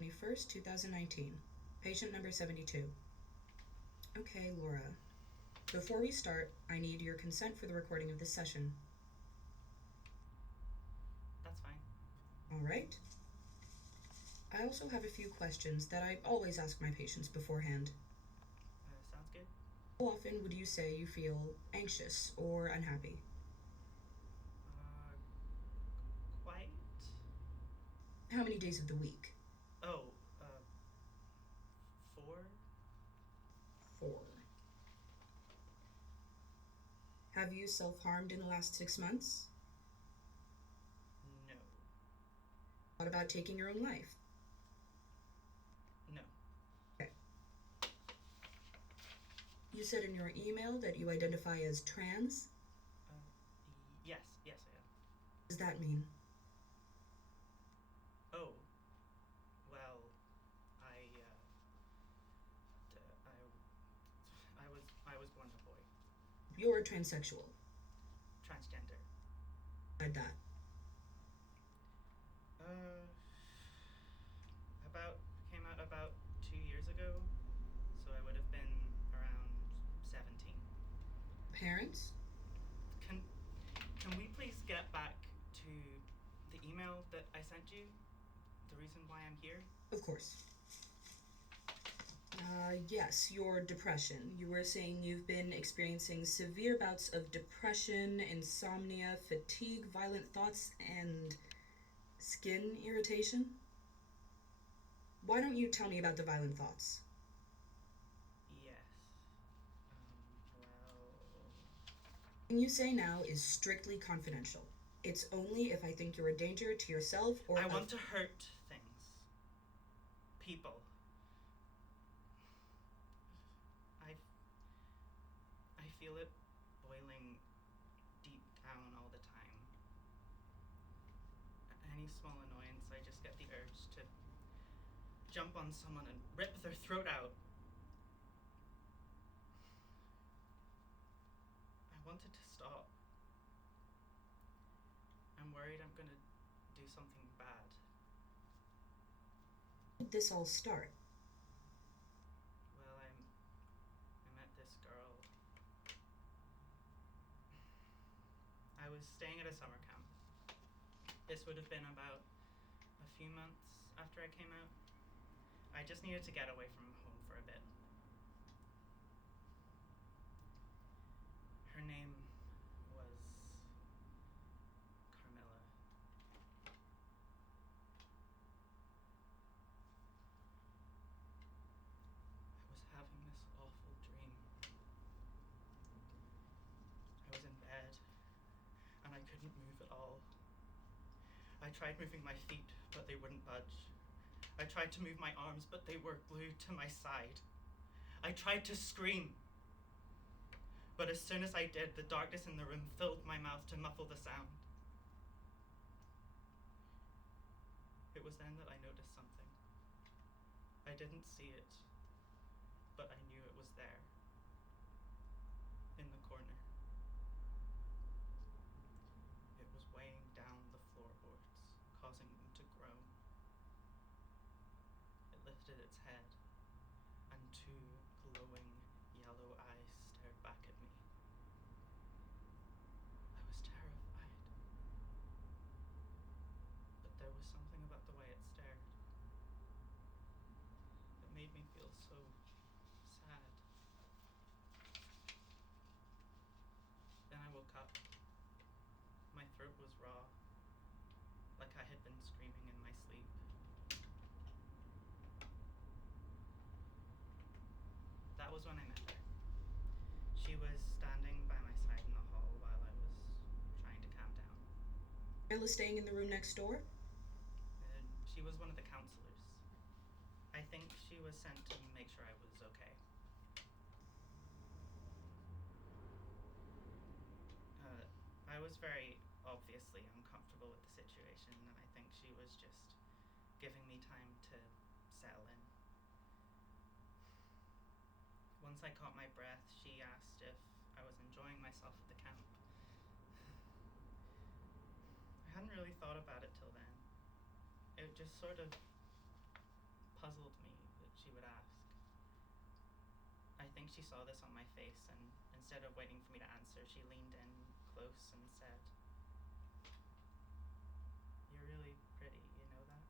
21st, 2019. Patient number 72. Okay, Laura. Before we start, I need your consent for the recording of this session. That's fine. All right. I also have a few questions that I always ask my patients beforehand. Sounds good. How often would you say you feel anxious or unhappy? Quite. How many days of the week? Oh, 4? 4. Have you self-harmed in the last 6 months? No. What about taking your own life? No. Okay. You said in your email that you identify as trans? Yes, I am. What does that mean? Oh, well, I was born a boy. You're transsexual. Transgender. Tried that. Came out about 2 years ago, so I would have been around 17. Parents? Can we please get back to the email that I sent you? The reason why I'm here? Of course. Yes, your depression. You were saying you've been experiencing severe bouts of depression, insomnia, fatigue, violent thoughts, and skin irritation? Why don't you tell me about the violent thoughts? Yes. Everything you say now is strictly confidential. It's only if I think you're a danger to yourself or I want to hurt things. People. I feel it boiling deep down all the time. Any small annoyance, I just get the urge to jump on someone and rip their throat out. I want it to stop. I'm worried I'm gonna do something bad. How did this all start? Well, I met this girl. I was staying at a summer camp. This would have been about a few months after I came out. I just needed to get away from home for a bit. Her name was Carmilla. I was having this awful dream. I was in bed, and I couldn't move at all. I tried moving my feet, but they wouldn't budge. I tried to move my arms, but they were glued to my side. I tried to scream, but as soon as I did, the darkness in the room filled my mouth to muffle the sound. It was then that I noticed something. I didn't see it, but I knew it was there, in the corner. It was weighing down the floorboards, causing them to groan. It lifted its head, and 2 glowing yellow eyes stared back at me. I was terrified, but there was something about the way it stared that made me feel so sad. Then I woke up. My throat was raw, like I had been screaming in my sleep. That was when I met her. She was standing by my side in the hall while I was trying to calm down. Carmilla staying in the room next door? She was one of the counselors. I think she was sent to make sure I was okay. I was very obviously uncomfortable with the situation, and I think she was just giving me time to settle in. Once I caught my breath, she asked if I was enjoying myself at the camp. I hadn't really thought about it till then. It just sort of puzzled me that she would ask. I think she saw this on my face, and instead of waiting for me to answer, she leaned in close and said, "You're really pretty, you know that?"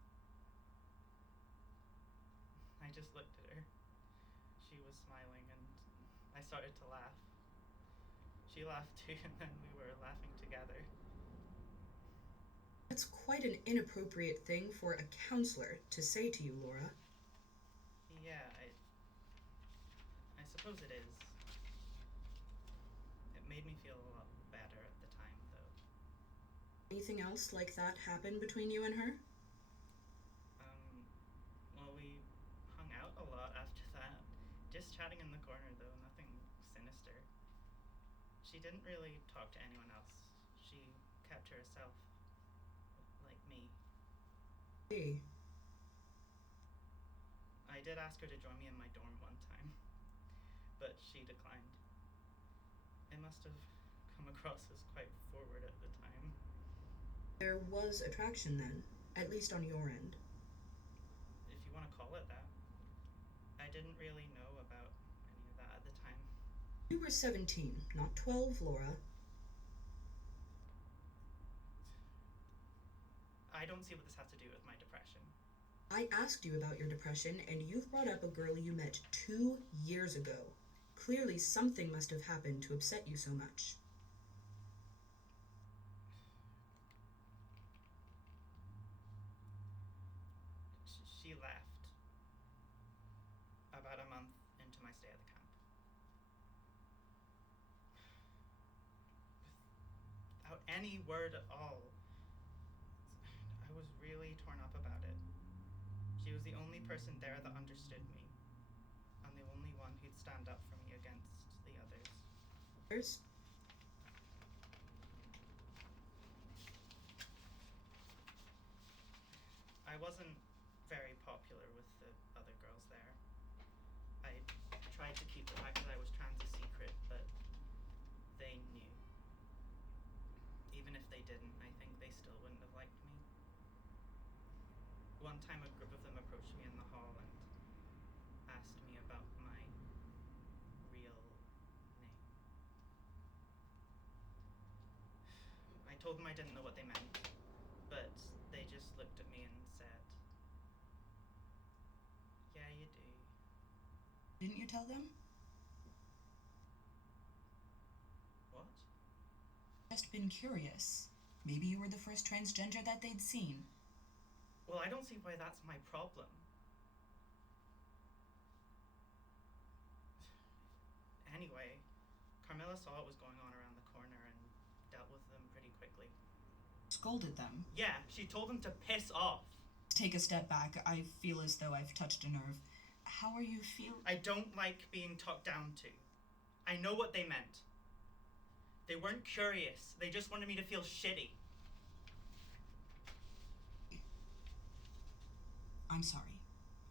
I just looked at her. She was smiling, and I started to laugh. She laughed too, and then we were laughing together. That's quite an inappropriate thing for a counselor to say to you, Laura. Yeah, I suppose it is. It made me feel a lot better at the time, though. Anything else like that happen between you and her? Well, we hung out a lot after that. Just chatting in the corner, though, nothing sinister. She didn't really talk to anyone else. She kept to herself, like me. Hey. I did ask her to join me in my dorm one time, but she declined. It must have come across as quite forward at the time. There was attraction then, at least on your end. If you want to call it that. I didn't really know about any of that at the time. You were 17, not 12, Laura. I don't see what this has to do with my depression. I asked you about your depression, and you've brought up a girl you met 2 years ago. Clearly something must have happened to upset you so much. She left about a month into my stay at the camp. Without any word at all. I was really torn up about it. She was the only person there that understood me, and the only one who'd stand up for me against the others. Others? I wasn't very popular with the other girls there. I tried to keep the fact that I was trans a secret, but they knew. Even if they didn't, I think they still wouldn't have liked me. One time a group of them approached me in the hall and asked me about my real name. I told them I didn't know what they meant, but they just looked at me and said, "Yeah, you do." Didn't you tell them? What? Just been curious. Maybe you were the first transgender that they'd seen. Well, I don't see why that's my problem. Anyway, Carmilla saw what was going on around the corner and dealt with them pretty quickly. Scolded them? Yeah, she told them to piss off. Take a step back. I feel as though I've touched a nerve. How are you feeling? I don't like being talked down to. I know what they meant. They weren't curious. They just wanted me to feel shitty. I'm sorry.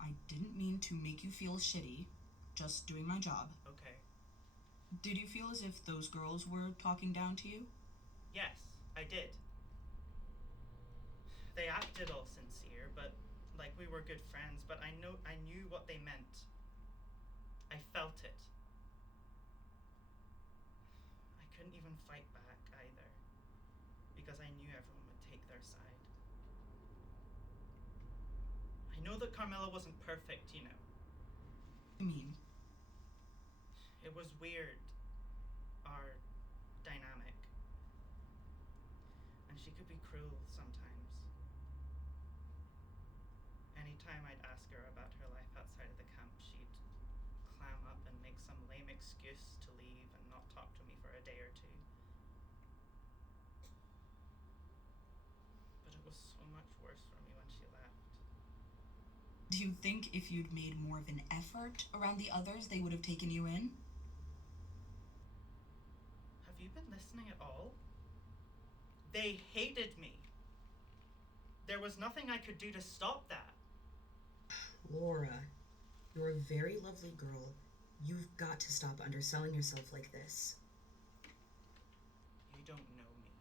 I didn't mean to make you feel shitty. Just doing my job. Okay. Did you feel as if those girls were talking down to you? Yes, I did. They acted all sincere, but like we were good friends, but I knew what they meant. I felt it. I couldn't even fight back either, because I knew everyone would take their side. I know that Carmilla wasn't perfect, you know. I mean? It was weird, our dynamic. And she could be cruel sometimes. Anytime I'd ask her about her life outside of the camp, she'd clam up and make some lame excuse to leave and not talk to me for a day or two. But it was so much worse for me when she left. Do you think if you'd made more of an effort around the others, they would have taken you in? Have you been listening at all? They hated me. There was nothing I could do to stop that. Laura, you're a very lovely girl. You've got to stop underselling yourself like this. You don't know me.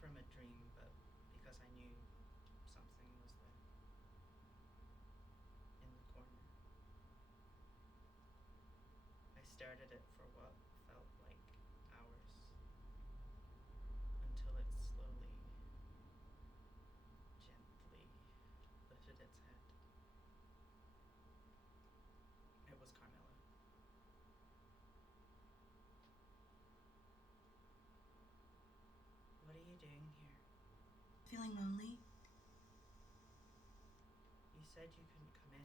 from a dream, but because I knew something was there. In the corner. I stared at it for what felt like hours, until it slowly, gently lifted its head. It was Carmilla. What are you doing here? Feeling lonely? You said you couldn't come in,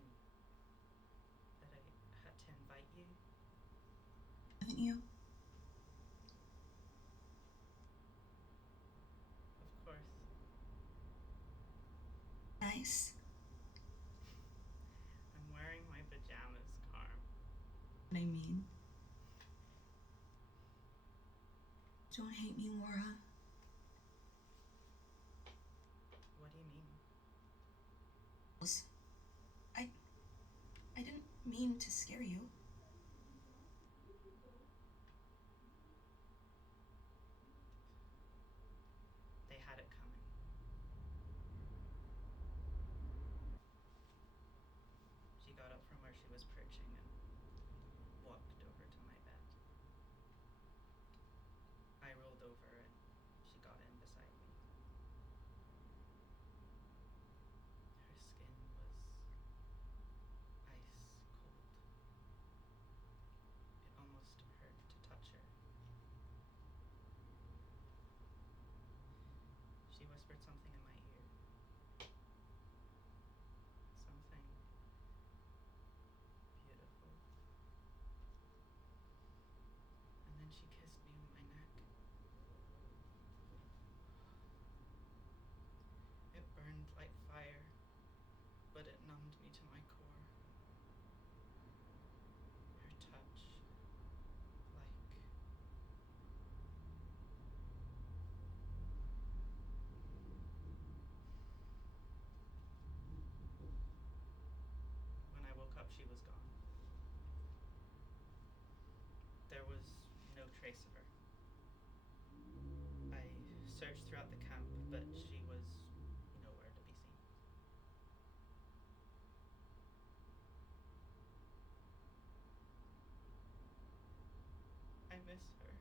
that I had to invite you. Haven't you? Of course. Nice. I'm wearing my pajamas, Carm. What I mean? Don't hate me, Laura. What do you mean? I didn't mean to scare you. They had it coming. She got up from where she was perching and walked over to my bed. I rolled over and she got in beside me. Her skin was ice cold. It almost hurt to touch her. She whispered something in my ear. Something beautiful. And then she kissed me on my neck. It burned like fire, but it numbed me to my core. Her touch, like... When I woke up, she was gone. There was no trace of her. I searched throughout the camp, but she was nowhere to be seen. I miss her.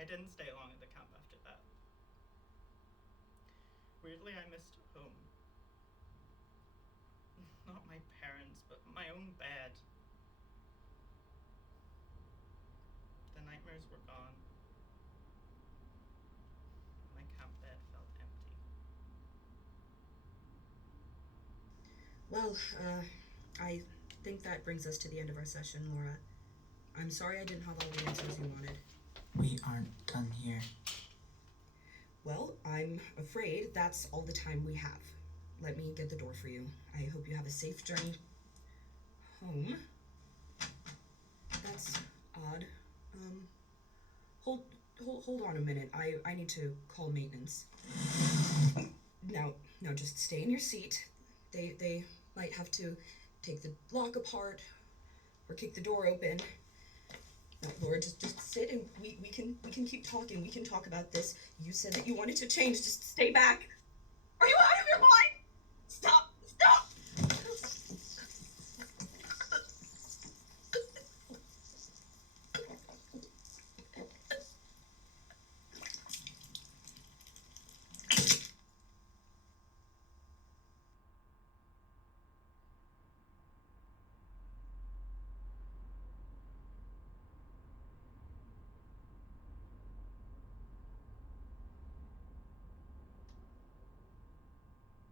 I didn't stay long at the camp after that. Weirdly, I missed home. Not my parents, but my own bed. The nightmares were gone. My camp bed felt empty. Well, I think that brings us to the end of our session, Laura. I'm sorry I didn't have all the answers you wanted. We aren't done here. Well, I'm afraid that's all the time we have. Let me get the door for you. I hope you have a safe journey home. That's odd. Hold on a minute. I need to call maintenance. No, just stay in your seat. They might have to take the lock apart or kick the door open. No, Laura, just sit and we can keep talking. We can talk about this. You said that you wanted to change. Just stay back. Are you out